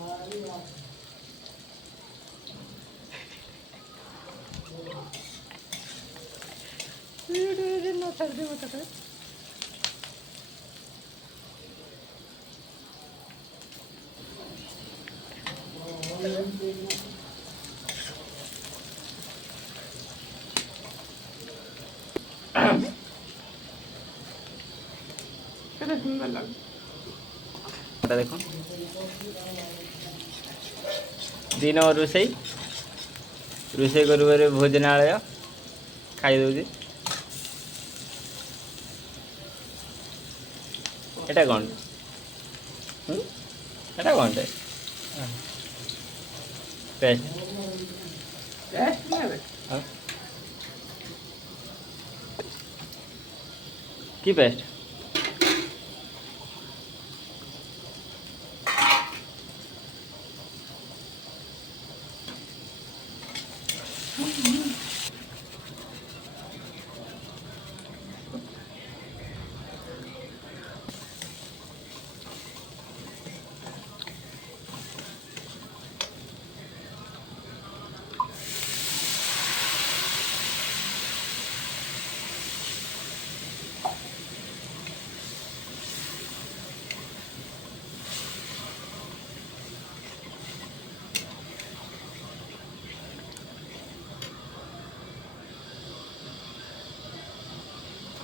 No tarde mata कर କେତେ ସୁନ୍ଦର ଲାଗୁଛି। ଦେଖ ଦିନ ରୋଷେଇ ରୋଷେଇ କରୁ କରୁ ଭୋଜନାଳୟ ଖାଇଦେଉଛି। ଏଇଟା କ'ଣ ଏଇଟା କ'ଣଟେ ପେଷ୍ଟ କି ପେଷ୍ଟ?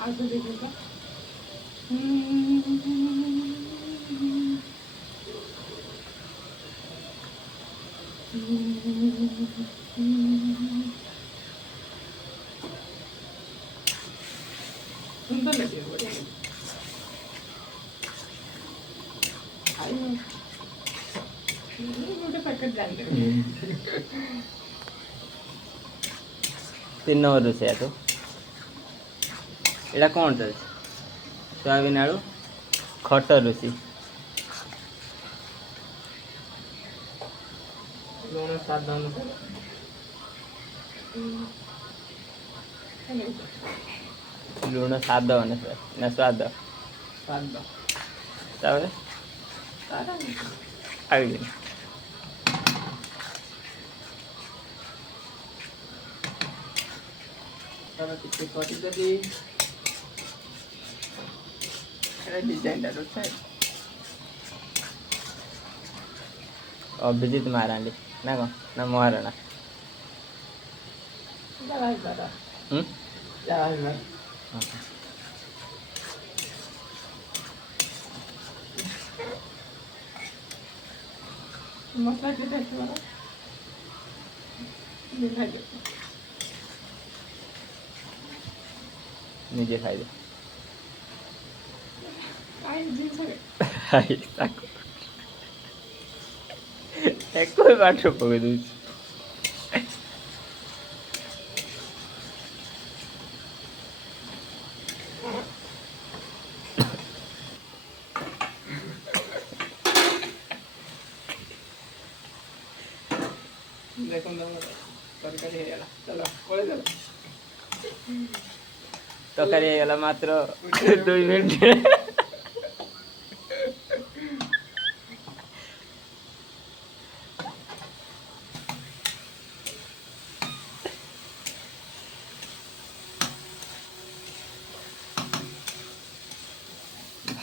आगे देखिएगा सुंदर लगे बढ़िया गोटे पैकेट जान तीन नंबर रोषेया तो एटा कौन टा सोयाबीन आलू खट रोषे लूण स्वाद अनुसार लुण स्वाद अनुसार ना स्वाद स्वाद तापर तारा आगे तारा कितने कोटी दे अरे डिजाइन टा अच्छा है अभिजीत महाराणी ना कौन ना महाराणा जरा जरा जरा मसाला के टेस्ट वाला ये खाई दे निजे खाई दे आई जी सके खाई ताको एक कोई बात पकड़ दूँ देखो ना तरकारी है याला चलो कोले चलो तकारी गला मात्र 2 मिनट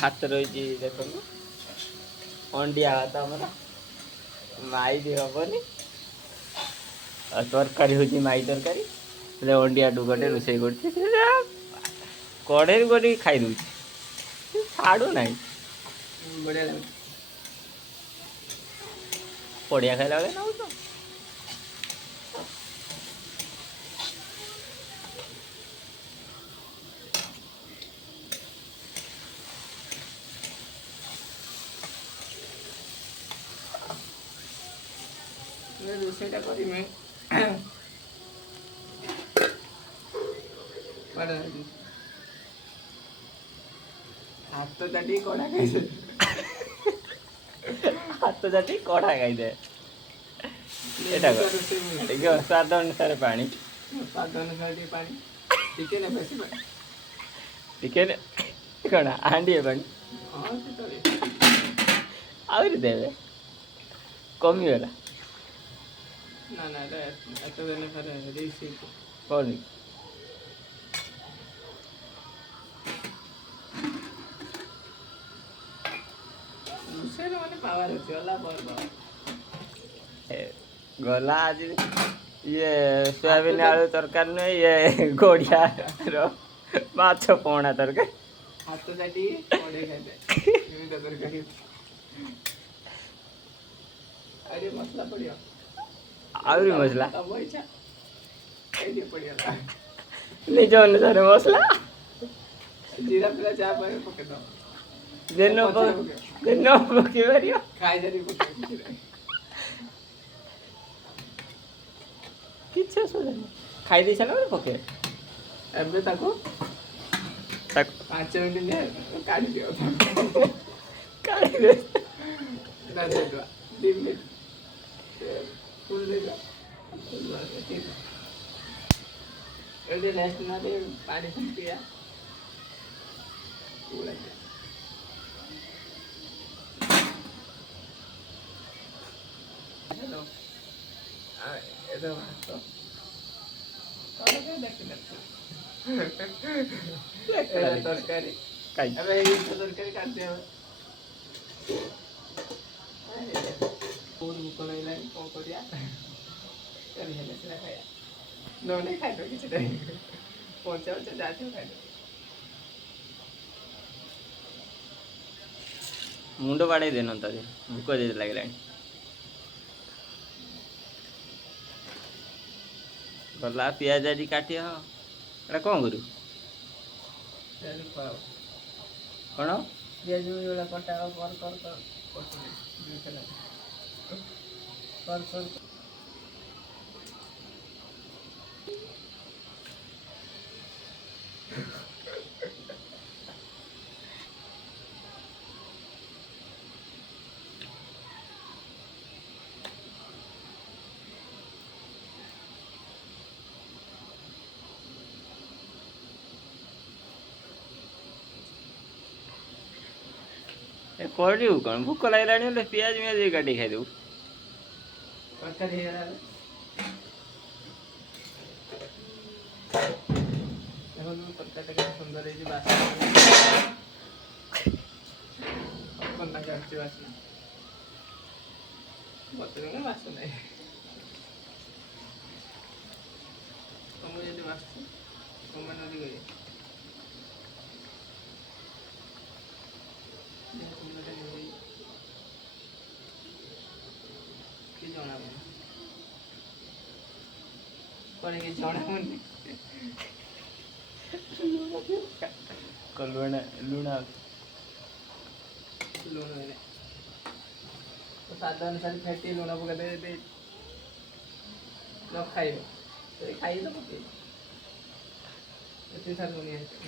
भात रही देखो अंडिया भात आमर माई भी हेनी तरकारी हूँ माई तरकारी अंडिया टू गटे रोषे कर कड़े कर खाई दूँ छाड़ू ना बढ़िया लगे पड़िया खाइला बेले ना तो रोषेटा करी मैं हाथ तो चाटी कड़ा खाई हाथ तो जाती कड़ा खाई दे स्वाद अनुसार पानी स्वाद अनुसार पानी टिके ना बेसी पानी टिके कौन हांडी पानी हाँ तो आहरी देवे କମିଗଲା ନା ନା ଏତେ ଦିନ ଫେରେ ରିସିପ୍ଟ କଣ ରୋଷେଇରେ ମାନେ ପାୱାର ଅଛି ଗଲା ପରେ ଗଲା ଆଜି ଇଏ ସୋୟାବିନ ଆଳୁ ତରକାରୀ ନୁହେଁ ଇଏ ଗଡ଼ିଆର ମାଛ ପଣା ତରକାରୀ ହାତ ଚାଟି କଡ଼େଇ ଖାଇଲେ ଏମିତି ତରକାରୀ ଆଉ ଟିକେ ମସଲା ପଡ଼ିବ ଆହୁରି ମସଲା ତମ ଇଚ୍ଛା ଏଇଠି ପଡ଼ିଗଲା ନିଜ ଅନୁସାରେ ମସଲା ଜିରା ଫିରା ଯାହା ପାଇବେ ପକେଇଦବ ଦିନ ଦିନ ପକେଇ ପାରିବ ଖାଇସାରି ପକେଇବ କିଛି ନାହିଁ କିଛି ଅସୁବିଧା ନାହିଁ ଖାଇ ଦେଇ ସାରିଲା ପରେ ପକେଇବେ ଏବେ ତାକୁ ତାକୁ 5 ମିନିଟ୍ କାଢ଼ିଦିଅ କାଢ଼ିବେ ଦେଇଦବା 2 ମିନିଟ୍ ଫୁଲ୍ ଦେଇଦବା ଏଠି ରେଷ୍ଟ ନା ଟିକେ ପାଣି ପିଇବା ହ୍ୟାଲୋ ଏବେ ଭାତ ତରକାରୀ ଏବେ ଏଇ ତରକାରୀ କାଟିଦିଅ ବହୁତ ଭୋକ ଲାଗିଲାଣି କ'ଣ କରିବା କରି ହେଲେ ସିନା ଖାଇବା ନହେଲେ ଖାଇଦେବ କିଛି ନାହିଁ ପଞ୍ଚା ଯାହା ଥିବ ଖାଇଦେବ ମୁଣ୍ଡ ବାଡ଼େଇ ଦେନ ତା ଭୋକ ଯେତେ ଲାଗିଲାଣି ଗଲା ପିଆଜ ଆଜି କାଟି ହ ଏଇଟା କ'ଣ କରିବୁ କ'ଣ ପିଆଜ ଯୋଉଟା କଟା କର ଏ କରିବୁ କ'ଣ ଭୋକ ଲାଗିଲାଣି ହେଲେ ପିଆଜ ମିଆଜ କାଟି ଖାଇଦେବୁ ତରକାରୀ ହେଇଗଲା ଦେଖନ୍ତୁ ତରକାରୀଟା କେତେ ସୁନ୍ଦର ହେଇଛି ବାସ୍ନା କାଟୁଛି ବାସ୍ନା ବତୁରିଲେ ବାସ୍ନା ନାହିଁ ତମକୁ ଯଦି ବାସୁଛି କମେଣ୍ଟ ଯଦି କରିବେ କି ଜଣା କ'ଣ କିଛି ଜଣା ପଡ଼ୁନି ଲୁଣ ଲୁଣ ଲୁଣ ହେଲେ ତ ସ୍ୱାଦ ଅନୁସାରେ ଫେଟି ଲୁଣ ପକେଇଦେବେ ଯଦି ନ ଖାଇବ ତ ଖାଇଲେ ପକେଇବ ଏତେ ସାର ଲୁଣି ଆସିବ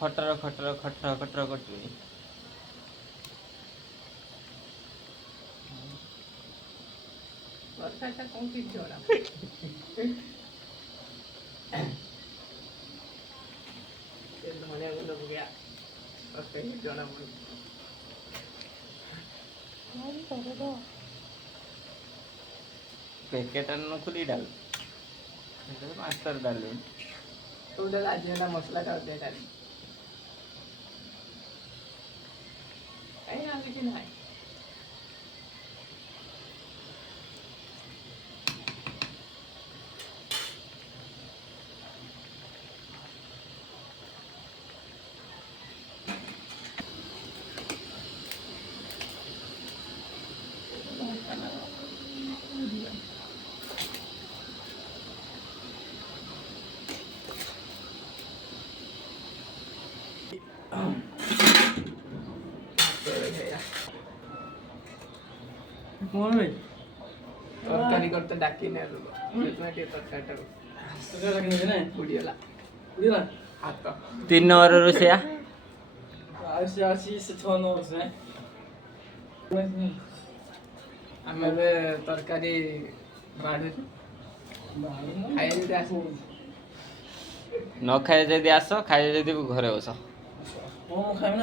ଖଟର ଖଟର ଖଟର ଖଟର କରୁଛି ତରକାରୀଟା କ'ଣ କିଛି ଜଣା ଧନିଆ ଗୁଣ୍ଡ ପକେଇବା ତରକାରୀ ଜଣା ପଡ଼ୁଛି ପ୍ୟାକେଟ୍ ନ ଖୋଲି ଡାଲ ମାଷ୍ଟର ଡାଲ ସବୁଟା ଆଜି ହେଲା ମସଲାଟା ଅଧିକା ଡାଲି କାହିଁକି ଆଉ କିଛି ନାହିଁ ତରକାରୀ করতে ডাকি নেলো ସେଥିପାଇଁ ଟିକେ ତରକାରୀଟା ବୁଡ଼ିଗଲା ହାତ 3 ନମ୍ବର ରୋଷେଇଆ ଆମେ ଏବେ ତରକାରୀ ବାଢୁଛୁ ଖାଇବାକୁ ଆସୁ ନ ଖାଇ ଯଦି ଆସ, ଖାଇ ଯଦି ଘରେ ବସ। ମୁଁ ଖାଇବି ନା।